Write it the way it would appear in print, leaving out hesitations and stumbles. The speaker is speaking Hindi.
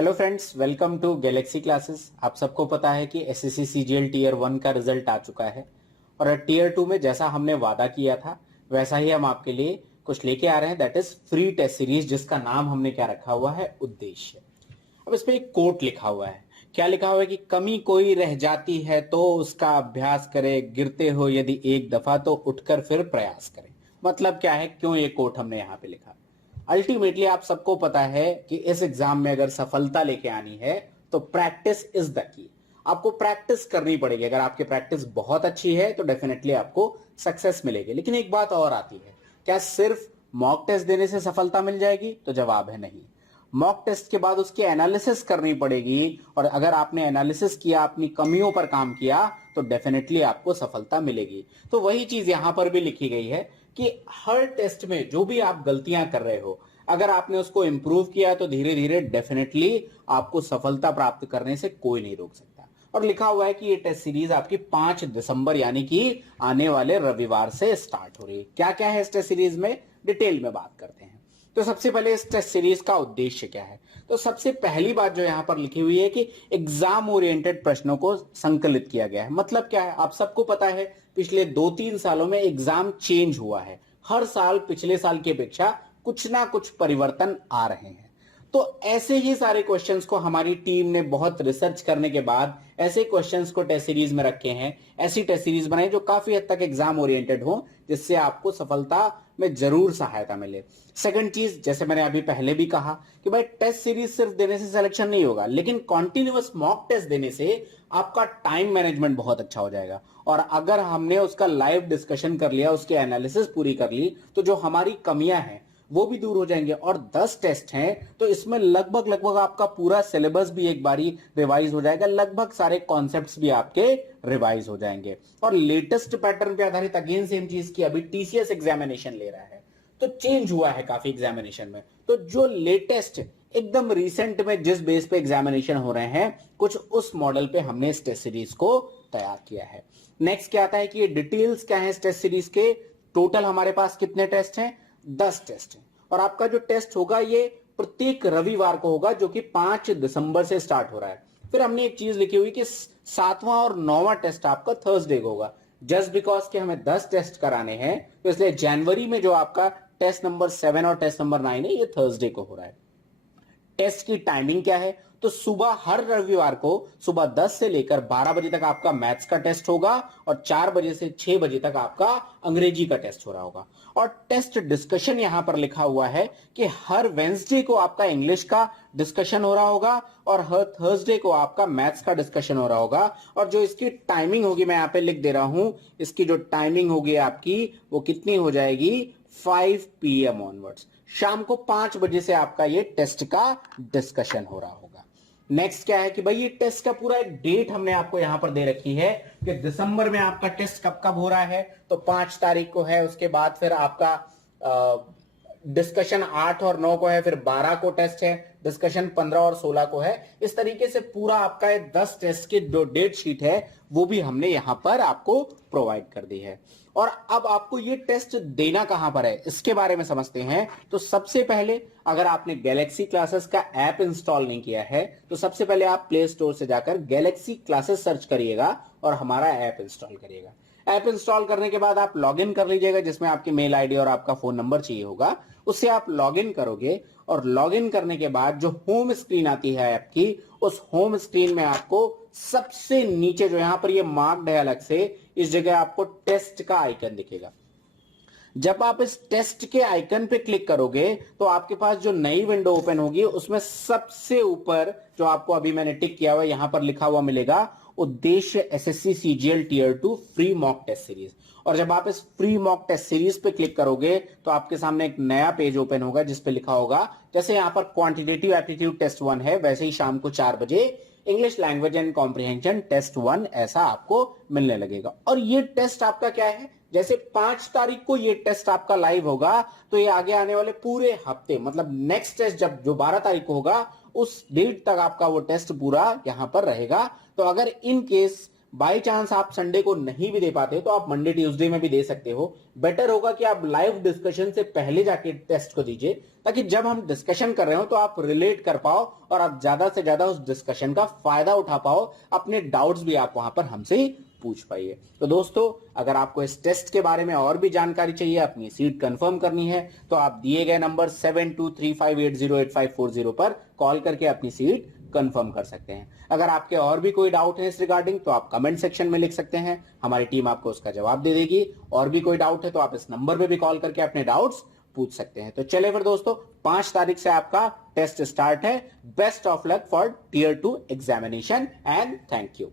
Hello friends, welcome to Galaxy Classes. आप सबको पता है कि एसएससी सीजीएल टीयर 1 का रिजल्ट आ चुका है और टीयर 2 में जैसा हमने वादा किया था वैसा ही हम आपके लिए कुछ लेके आ रहे हैं, that is free test series, जिसका नाम हमने क्या रखा हुआ है, उद्देश्य। अब इस पे एक कोट लिखा हुआ है। क्या लिखा हुआ है कि कमी कोई रह जाती है तो उसका अभ्यास करे, गिरते हो यदि एक दफा तो उठकर फिर प्रयास करें। मतलब क्या है, क्यों ये कोट हमने यहाँ पे लिखा? अल्टीमेटली आप सबको पता है कि इस एग्जाम में अगर सफलता लेके आनी है तो प्रैक्टिस इज द की। आपको प्रैक्टिस करनी पड़ेगी। अगर आपकी प्रैक्टिस बहुत अच्छी है तो डेफिनेटली आपको सक्सेस मिलेगी। लेकिन एक बात और आती है, क्या सिर्फ मॉक टेस्ट देने से सफलता मिल जाएगी? तो जवाब है नहीं। मॉक टेस्ट के बाद उसकी एनालिसिस करनी पड़ेगी और अगर आपने एनालिसिस किया, अपनी कमियों पर काम किया, तो डेफिनेटली आपको सफलता मिलेगी। तो वही चीज यहां पर भी लिखी गई है कि हर टेस्ट में जो भी आप गलतियां कर रहे हो, अगर आपने उसको इंप्रूव किया तो धीरे धीरे डेफिनेटली आपको सफलता प्राप्त करने से कोई नहीं रोक सकता। और लिखा हुआ है कि ये टेस्ट सीरीज आपकी 5 दिसंबर यानी कि आने वाले रविवार से स्टार्ट हो रही है। क्या क्या है इस टेस्ट सीरीज में, डिटेल में बात करते हैं। तो सबसे पहले इस टेस्ट सीरीज का उद्देश्य क्या है? तो सबसे पहली बात जो यहां पर लिखी हुई है कि एग्जाम ओरिएंटेड प्रश्नों को संकलित किया गया है। मतलब क्या है, आप सबको पता है पिछले 2-3 सालों में एग्जाम चेंज हुआ है। हर साल पिछले साल की अपेक्षा कुछ ना कुछ परिवर्तन आ रहे हैं। तो ऐसे ही सारे क्वेश्चंस को हमारी टीम ने बहुत रिसर्च करने के बाद ऐसे क्वेश्चंस को टेस्ट सीरीज में रखे हैं। ऐसी टेस्ट सीरीज बनाई जो काफी हद तक एग्जाम ओरिएंटेड हो, जिससे आपको सफलता में जरूर सहायता मिले। सेकंड चीज, जैसे मैंने अभी पहले भी कहा कि भाई टेस्ट सीरीज सिर्फ देने से सिलेक्शन नहीं होगा, लेकिन कॉन्टिन्यूअस मॉक टेस्ट देने से आपका टाइम मैनेजमेंट बहुत अच्छा हो जाएगा। और अगर हमने उसका लाइव डिस्कशन कर लिया, उसकी एनालिसिस पूरी कर ली, तो जो हमारी कमियां हैं वो भी दूर हो जाएंगे। और 10 टेस्ट हैं तो इसमें लगभग लगभग आपका पूरा सिलेबस भी एक बारी रिवाइज हो जाएगा, लगभग सारे कॉन्सेप्ट्स भी आपके रिवाइज हो जाएंगे। और लेटेस्ट पैटर्न पे आधारित अगेन सेम चीज की अभी टीसीएस एग्जामिनेशन ले रहा है, तो चेंज हुआ है काफी एग्जामिनेशन में। तो जो लेटेस्ट एकदम रिसेंट में जिस बेस पे एग्जामिनेशन हो रहे हैं, कुछ उस मॉडल पे हमने इस टेस्ट सीरीज को तैयार किया है। नेक्स्ट क्या आता है कि ये डिटेल्स क्या है इस टेस्ट सीरीज के। टोटल हमारे पास कितने टेस्ट हैं? 10 टेस्ट हैं। और आपका जो टेस्ट होगा ये प्रत्येक रविवार को होगा, जो कि 5 दिसंबर से स्टार्ट हो रहा है। फिर हमने एक चीज लिखी हुई कि 7वां और 9वां टेस्ट आपका थर्सडे को होगा। जस्ट बिकॉज कि हमें 10 टेस्ट कराने हैं, तो इसलिए जनवरी में जो आपका टेस्ट नंबर 7 और टेस्ट नंबर 9 है, ये थर्सडे को हो रहा है। टेस्ट की टाइमिंग क्या है? तो सुबह हर रविवार को सुबह 10 से लेकर 12 बजे तक आपका मैथ्स का टेस्ट होगा और 4 बजे से 6 बजे तक आपका अंग्रेजी का टेस्ट हो रहा होगा। और टेस्ट डिस्कशन यहां पर लिखा हुआ है कि हर वेंसडे को आपका इंग्लिश का डिस्कशन हो रहा होगा और हर थर्सडे को आपका मैथ्स का डिस्कशन हो रहा होगा। और जो इसकी टाइमिंग होगी, मैं यहां पे लिख दे रहा हूं, इसकी जो टाइमिंग होगी आपकी वो कितनी हो जाएगी? 5 PM ऑनवर्ड्स। शाम को 5 बजे से आपका ये टेस्ट का डिस्कशन हो रहा होगा। नेक्स्ट क्या है कि भाई ये टेस्ट का पूरा एक डेट हमने आपको यहां पर दे रखी है कि दिसंबर में आपका टेस्ट कब कब हो रहा है। तो 5 तारीख को है, उसके बाद फिर आपका डिस्कशन 8 और 9 को है, फिर 12 को टेस्ट है, डिस्कशन 15 और 16 को है। इस तरीके से पूरा आपका 10 टेस्ट की जो डेट शीट है वो भी हमने यहां पर आपको प्रोवाइड कर दी है। और अब आपको ये टेस्ट देना कहां पर है, इसके बारे में समझते हैं। तो सबसे पहले, अगर आपने गैलेक्सी क्लासेस का ऐप इंस्टॉल नहीं किया है तो सबसे पहले आप प्ले स्टोर से जाकर गैलेक्सी क्लासेस सर्च करिएगा और हमारा ऐप इंस्टॉल करिएगा। ऐप इंस्टॉल करने के बाद आप लॉगिन कर लीजिएगा, जिसमें आपकी मेल आईडी और आपका फोन नंबर चाहिए होगा। उससे आप लॉगिन करोगे और लॉगिन करने के बाद जो होम स्क्रीन आती है ऐप की, उस होम स्क्रीन में आपको सबसे नीचे जो यहां पर ये मार्क्ड है अलग से, इस जगह आपको टेस्ट का आइकन दिखेगा। जब आप इस टेस्ट के आइकन पे क्लिक करोगे तो आपके पास जो नई विंडो ओपन होगी उसमें सबसे ऊपर जो आपको अभी मैंने टिक किया हुआ यहां पर लिखा हुआ मिलेगा, Uddeshya SSC CGL tier 2 free mock test series. और जब आप इस फ्री मॉक टेस्ट सीरीज पे क्लिक करोगे तो आपके सामने एक नया पेज ओपन होगा जिसपे लिखा होगा, जैसे यहां पर क्वांटिटेटिव एप्टीट्यूड टेस्ट 1 है, वैसे ही शाम को 4 बजे English language and comprehension test 1 ऐसा आपको मिलने लगेगा। और ये टेस्ट आपका क्या है, जैसे 5 तारीख को ये टेस्ट आपका लाइव होगा, तो ये आगे आने वाले पूरे हफ्ते, मतलब नेक्स्ट टेस्ट जब जो 12 तारीख को होगा, उस डेट तक आपका वो टेस्ट पूरा यहां पर रहेगा। तो अगर इन केस बाय चांस आप संडे को नहीं भी दे पाते तो आप मंडे ट्यूसडे में भी दे सकते हो। बेटर होगा कि आप लाइव डिस्कशन से पहले जाके टेस्ट को दीजिए, ताकि जब हम डिस्कशन कर रहे हो तो आप रिलेट कर पाओ और आप ज्यादा से ज्यादा उस डिस्कशन का फायदा उठा पाओ, अपने डाउट्स भी आप वहां पर हमसे ही पूछ पाइए। तो दोस्तों, अगर आपको इस टेस्ट के बारे में और भी जानकारी चाहिए, अपनी सीट कंफर्म करनी है, तो आप दिए गए नंबर 7235808540 पर कॉल करके अपनी सीट कंफर्म कर सकते हैं। अगर आपके और भी कोई डाउट है इस रिगार्डिंग तो आप कमेंट सेक्शन में लिख सकते हैं, हमारी टीम आपको उसका जवाब दे देगी। और भी कोई डाउट है तो आप इस नंबर पे भी कॉल करके अपने डाउट्स पूछ सकते हैं। तो चले फिर दोस्तों, 5 तारीख से आपका टेस्ट स्टार्ट है। Best of luck for tier 2 examination and thank you.